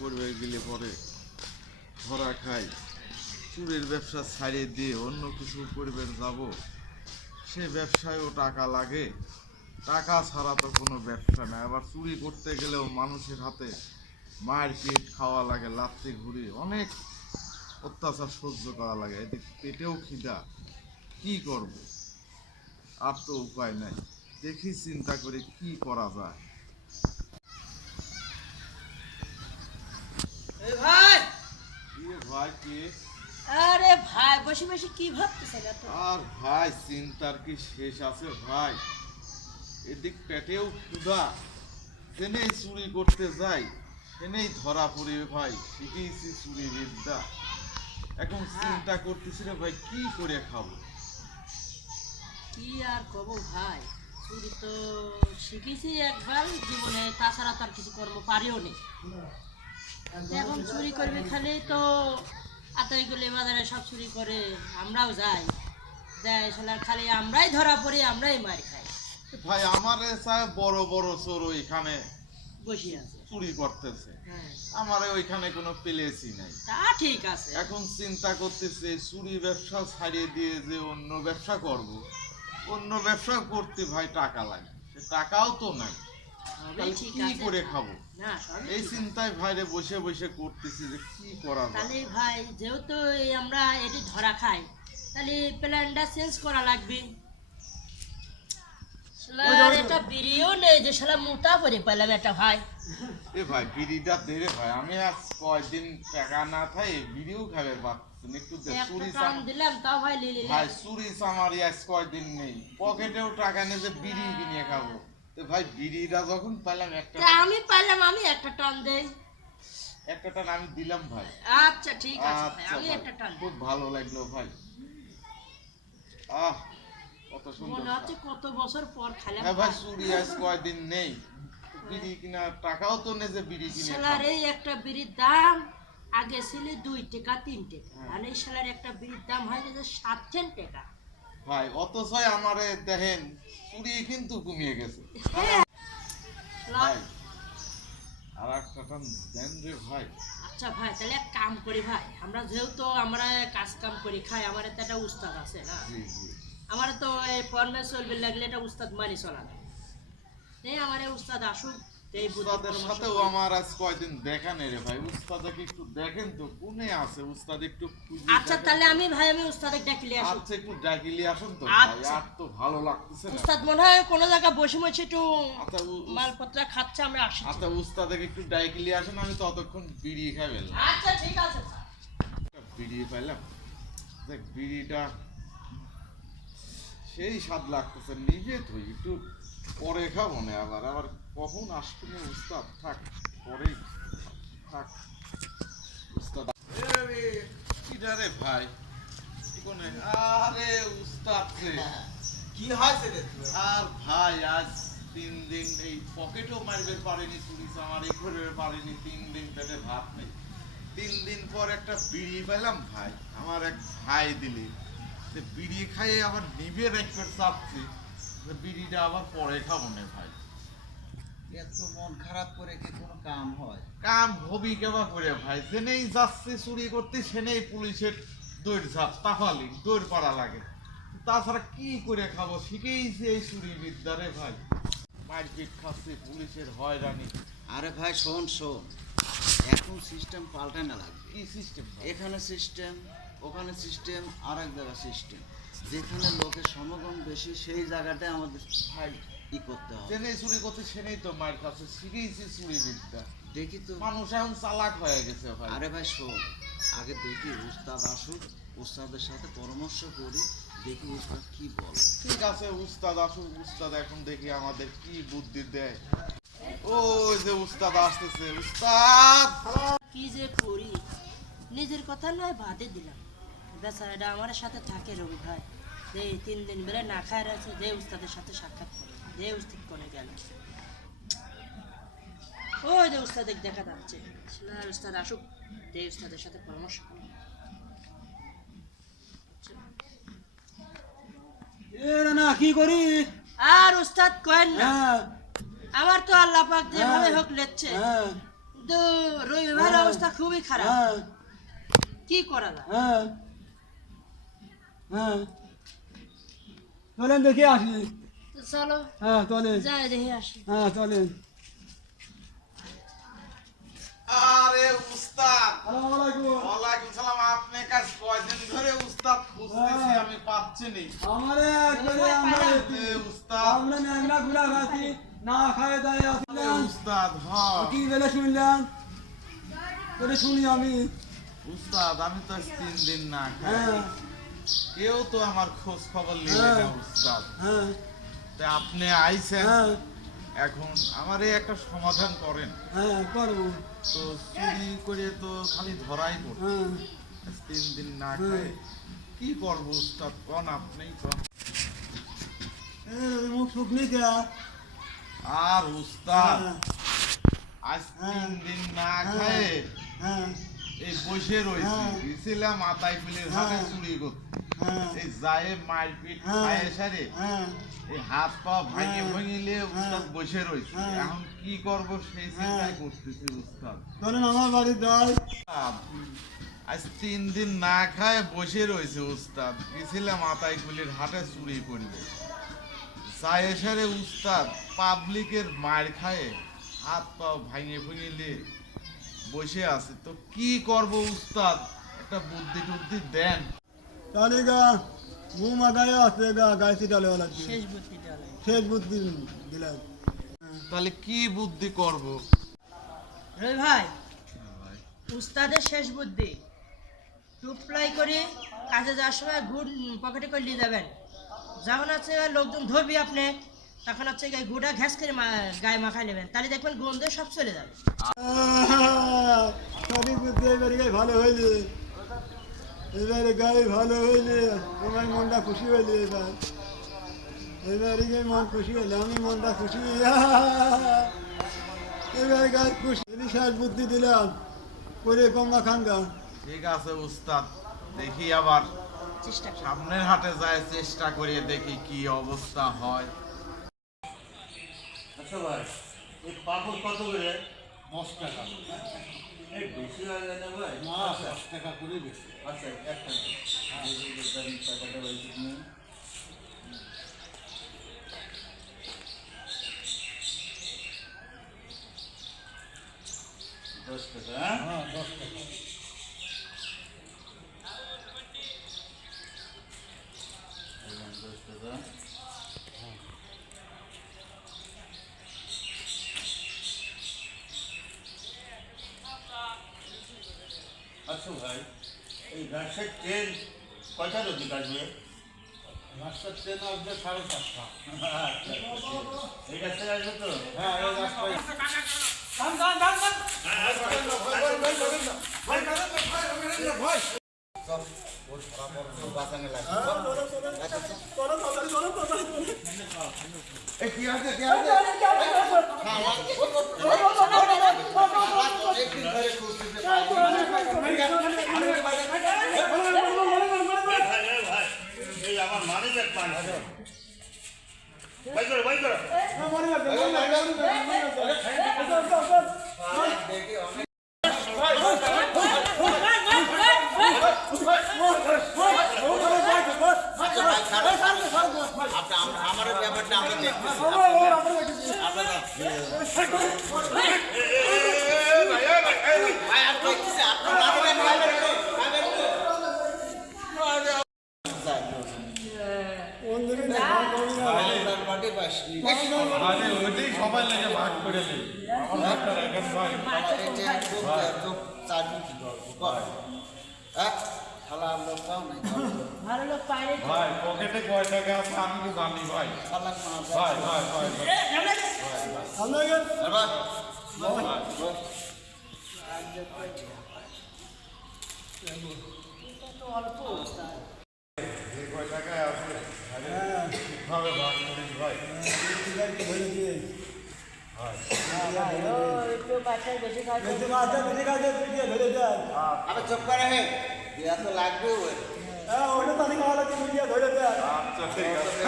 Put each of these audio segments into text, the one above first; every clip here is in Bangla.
করবে গেলে পরে ধরা খাই, চুরির ব্যবসা ছাড়িয়ে দিয়ে অন্য কিছু পরিবার যাব, সে ব্যবসায়ও টাকা লাগে। টাকা ছাড়া তো কোনো ব্যবসা নাই। আবার চুরি করতে গেলেও মানুষের হাতে মায়ের পেট খাওয়া লাগে, লাত্তি ঘুরি, অনেক অত্যাচার সহ্য করা লাগে, এদিকে পেটেও খিদা। কি করব, আর তো উপায় নাই। দেখি চিন্তা করে কি করা যায়। এই ভাই, কি ভাই কি? আরে ভাই বসে বসে কি ভাবতেছেন এত? আর ভাই চিন্তার কি শেষ আছে ভাই? এদিক পেটেও ক্ষুধা, জেনেই চুরি করতে যাই সেনেই ধরা পড়ি ভাই। শিখেছি চুরি বিদ্যা, এখন চিন্তা করতেছি রে ভাই কি করে খাবো। কি আর কব ভাই, চুরি তো শিখেছি একবার জীবনে, তাছাড়া তার কিছু কর্ম পারিও নেই। এখন চুরি করবে খালি তো আতাই গেলে বাজারে সব চুরি করে, আমরাও যাই, দেয় শালার খালি আমরাই ধরা পড়ি, আমরাই মার খাই। ভাই আমার চায় বড় বড় চোর ওইখানে বসে আছে। চুরি করতেছে, হ্যাঁ, আমার ওইখানে কোনো প্লেসই নাই। তা ঠিক আছে। এখন চিন্তা করতেছে চুরি ব্যবসা ছাড়িয়ে দিয়ে যে অন্য ব্যবসা করব, অন্য ব্যবসা করতে ভাই টাকা লাগে, সে টাকাও তো নাই, সবই তাহলে ঠিক কি আছে। করে খাবো? না সবই এই ঠিক আছে। চিন্তায় ভাইরে বসে বসে করতেছি যে কি করা যায়। তাহলে ভাই যেহেতু এই আমরা এটি ধরা খাই, তাহলে প্ল্যানটা চেঞ্জ করা লাগবে। শালার এটা বিড়িও নেই যে শালা মোটা করে পেলাম একটা ভাই। এ ভাই বিড়িটা দে রে ভাই, আমি আজ কয়দিন টাকা না খাই বিড়িও খাবে পাচ্ছি না, একটু দে। একটা চুরি টান দিলাম তাও ভাই লিলি। ভাই চুরি চামারি আজ কয়দিন নেই, পকেটেও টাকা নেই যে বিড়ি কিনে খাবো। তো ভাই বিড়িটা যখন পাইলাম একটা, আমি পারলাম, আমি একটা টান দেই। একটা টান আমি দিলাম ভাই। আচ্ছা ঠিক আছে ভাই, আচ্ছা আমি ভাই, একটা টান খুব দিই। ভালো লাগলো ভাই। আহ কত সুন্দর। মনে হচ্ছে কত বছর পর খেলাম। হ্যাঁ ভাই চুরি আজ কয়দিন নেই, বিড়ি কিনা টাকাও তো নেই যে বিড়ি কিনে শালার খাবো। এই একটা বিড়ির দাম আগে ছিল 2 টাকা 3 টাকা, হ্যাঁ। আর এই শালার একটা বিড়ির দাম হয়ে গেছে 7 টাকা। ভাই অথচই আমারে দেখেন চুরি কিন্তু কমিয়ে গেছে। হ্যাঁ, ভাই আর একটা টান দেন রে ভাই। আচ্ছা ভাই তাহলে এক কাম করি ভাই, আমরা যেহেতু আমরা কাজ কাম করি খাই, আমার তো একটা উস্তাদ আছে না, জি জি। আমার তো এই ফর্মে চলবে লাগলে এটা উস্তাদ মানি চলা লাগে। এই আমার এই উস্তাদ আসুক, এই বুদ্ধি উস্তাদের পরামর্শ সাথেও করি। আমার আজ কয়দিন দেখা নেই রে ভাই। উস্তাদকে একটু দেখেন তো কোনে আছে, উস্তাদ একটু খুঁজে আচ্ছা দেখেন। তাহলে আমি ভাই আমি উস্তাদের ডাকিলে আসুক। আচ্ছা একটু ডাকিলে আসুন তো ভাই, আচ্ছা। আর তো ভালো লাগতেছে না। উস্তাদ মনে হয় কোনো জায়গায় বসে বসে একটু আচ্ছা মালপত্র খাচ্ছে, আমরা আসি। আচ্ছা উস্তাদকে একটু ডাকিলে আসেন, আমি ততক্ষণ বিড়ি খাই ফেললাম। আচ্ছা ঠিক আছে। একটা বিড়ি পাইলাম, দেখ বিড়িটা সেই স্বাদ লাগতেছে, নিজে তুই একটু পরে খাবো না, আবার আবার কখন আসবে না উস্তাদ, থাক পরেই থাক। উস্তাদ কিটারে ভাই কোনে? আরে উস্তাদ রে, কি হয়েছে রে তোর? আর ভাই আজ 3 দিন এই পকেটও মারবে পারিনি, চুরি চামারি করে পারিনি, 3 দিন পেটে ভাত নেই। 3 দিন পর একটা বিড়ি পেলাম ভাই, আমার এক ভাই দিলি, সে বিড়ি খাইয়ে আবার নিভে রেখে চাপছি যে বিড়িটা আবার পরে খাবো না ভাই। এত মন খারাপ করে কি কোনো কাম হয়? কাম হবি কেবা করে ভাই, জেনেই যাচ্ছে চুরি করতে সেনেই পুলিশের দৌড় ঝাপ তাফালি দৌড় পাড়া লাগে। তাছাড়া কি করে খাবো, শিখেইছি এই চুরি বিদ্যা রে ভাই। মারপিট খাচ্ছি, পুলিশের হয়রানি। আরে ভাই শোন শোন, এখন সিস্টেম পাল্টানো লাগবে। কি সিস্টেম? এখানে সিস্টেম, ওখানে সিস্টেম, আর এক জায়গায় সিস্টেম। যেখানে লোকের সমাগম বেশি সেই জায়গাটায় আমাদের ভাই ই করতে হবে। জেনেই চুরি করতে সেনেই তো মার খাচ্ছে, শিখেইছি চুরি বিদ্যা। দেখি তো। মানুষ এখন চালাক হয়ে গেছে ভাই। আরে ভাই শোন, আগে দেখি উস্তাদ আসুক, উস্তাদের সাথে পরামর্শ করি, দেখি উস্তাদ কি বলে। ঠিক আছে উস্তাদ আসুক, উস্তাদ এখন দেখি আমাদের কি বুদ্ধি দেয়। ওই যে উস্তাদ আসতেছে, উস্তাদ। কি যে করি, নিজের কথা নয় বাদে দিলাম, বেচারাটা আমার সাথে থাকে রবি ভাই। যে 3 দিন বেড়ে না খায় আছে, যে উস্তাদের সাথে সাক্ষাৎ করে, যে উস্তাদ করে গেল, ওই যে উস্তাদের দেখা যাচ্ছে। শালার উস্তাদ আসুক, যে উস্তাদের সাথে পরামর্শ করি। না কি করি? আর উস্তাদ কয়েন না, হ্যাঁ আমার তো আল্লাহ পাক যেভাবে হোক লেচ্ছে, হ্যাঁ তো রবি ভাইয়ের অবস্থা খুবই খারাপ, হ্যাঁ কি করা যায়? হ্যাঁ হ্যাঁ চলেন দেখে আসি। তো চলো হ্যাঁ চলেন, যাই দেখে আসি। হ্যাঁ চলেন। আরে উস্তাদ, আসসালামু আলাইকুম। ওয়ালাইকুম সালাম। আপনি কাজ কয়দিন ধরে উস্তাদ খুঁজতেছি, হ্যাঁ। আমি পাচ্ছি নি। আমারে একবারে আমরা এ উস্তাদ, আমরা ন্যাংরা ঘুরা খাচ্ছি, না খায় দায় এ আসলাম। উস্তাদ, হ্যাঁ কি বেলে শুনলাম, তোরে শুনি আমি। উস্তাদ, আমি তো আজ 3 দিন না খাই, হ্যাঁ কেউ তো আমার খোঁজ খবর নিলে না উস্তাদ। হ্যাঁ তা আপনি আইছেন, হ্যাঁ এখন আমার এই একটা সমাধান করেন। হ্যাঁ করবো। তো চুরি করে তো খালি ধরাই পড়ে, হ্যাঁ 3 দিন না খাই কি করবো উস্তাদ, কোন আপনি কোন। মুখ শুকনি কে? আর উস্তাদ, হ্যাঁ আজ 3 দিন না হ্যাঁ। খায় হ্যাঁ এই বসে রয়েছি, হ্যাঁ। গেছিলাম আতাই ফুলের হাতে হ্যাঁ। চুরি করতে। হ্যাঁ এই যায় মারপিট হ্যাঁ। খায় সারে হ্যাঁ এই হাত পা ভাঙে হ্যাঁ। ভাঙিলে উস্তাদ বসে রয়েছে, হ্যাঁ। এখন কি করব সেই চিন্তাই করতেছি উস্তাদ। চলেন আমার বাড়ির যাই। আজ 3 দিন না খায় বসে রয়েছে উস্তাদ, গেছিলাম আতাই ফুলের হাটে চুরি করবে, যায় সারে উস্তাদ পাবলিকের মার খায় হাত পা ভাঙে ভাঙিলে বসে আছে। তো কি করব উস্তাদ, একটা বুদ্ধি টুদ্ধি দেন। তাহলে গা মুখ মাগায় আছে গা গাইছি ডালে লাগছে, শেষ বুদ্ধি দেওয়া লাগে। শেষ বুদ্ধি দিলাম। তাহলে কি বুদ্ধি করব? রবি ভাই, উস্তাদের শেষ বুদ্ধি, টুপলাই করে কাজে যাওয়ার সময় গুড় পকেটে করে নিয়ে যাবেন, যখন হচ্ছে লোকজন ধরবি আপনি, তখন হচ্ছে গুড়া ঘ্যাস করে গায়ে মাখাই নেবেন, তাহলে দেখবেন গন্ধে সব চলে যাবে। সঠিক বুদ্ধি এবারে গায়ে ভালো হইলে, এবারে গায়ে ভালো হইলে তোমার মনটা খুশি হইলে, এবারে গায়ে মন খুশি হইলে আমি মনটা খুশি, এবারে গায়ে খুশি। শেষ বুদ্ধি দিলাম করে গঙ্গা খানগা। ঠিক আছে উস্তাদ, দেখি আবার চেষ্টা করি। সামনের হাটে যায় চেষ্টা করে দেখি কি অবস্থা হয়। আচ্ছা ভাই, এই পাপড় কত করে? 10 টাকা। এই বেশি হয়ে যায় না ভাই? না, 10 টাকা করে বেশি। আচ্ছা, একটা দিন। এই যে টাকাটা রয়েছে নিন। দশ টাকা, হ্যাঁ? হ্যাঁ, 10 টাকা। বললাম 10 টাকা। আচ্ছা ভাই, এই রাজশাহীর ট্রেন কয়টার অবধি কাটবে? রাজশাহীর ট্রেন আসবে 4:30টা। এই রাস্তায় আসবে তো? হ্যাঁ, এই রাস্তায়। এই আমার মানি ব্যাগ পান ভাই করো ভাই করো আমার ব্যাপারটা আমরা দেখতেছি। ভাই আর দেখতেছি ওইটাই সবাই লেগে ভাগ করে দিই। ভালো লোক পাইলে ভাই পকেটে কয় টাকা আছে আমি তো জানি ভাই। ভাই ভাই ভাই কয় টাকায় আছে ঠিকভাবে ভাগ করিস ভাই। একটু বাচ্চার বেশি খাওয়া আরে চুপ করে হে দিয়া তো লাগবে ওই আচ্ছা ঠিক আছে।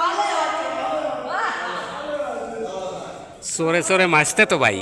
ভালো চোরে চোরে মাছতে তো ভাই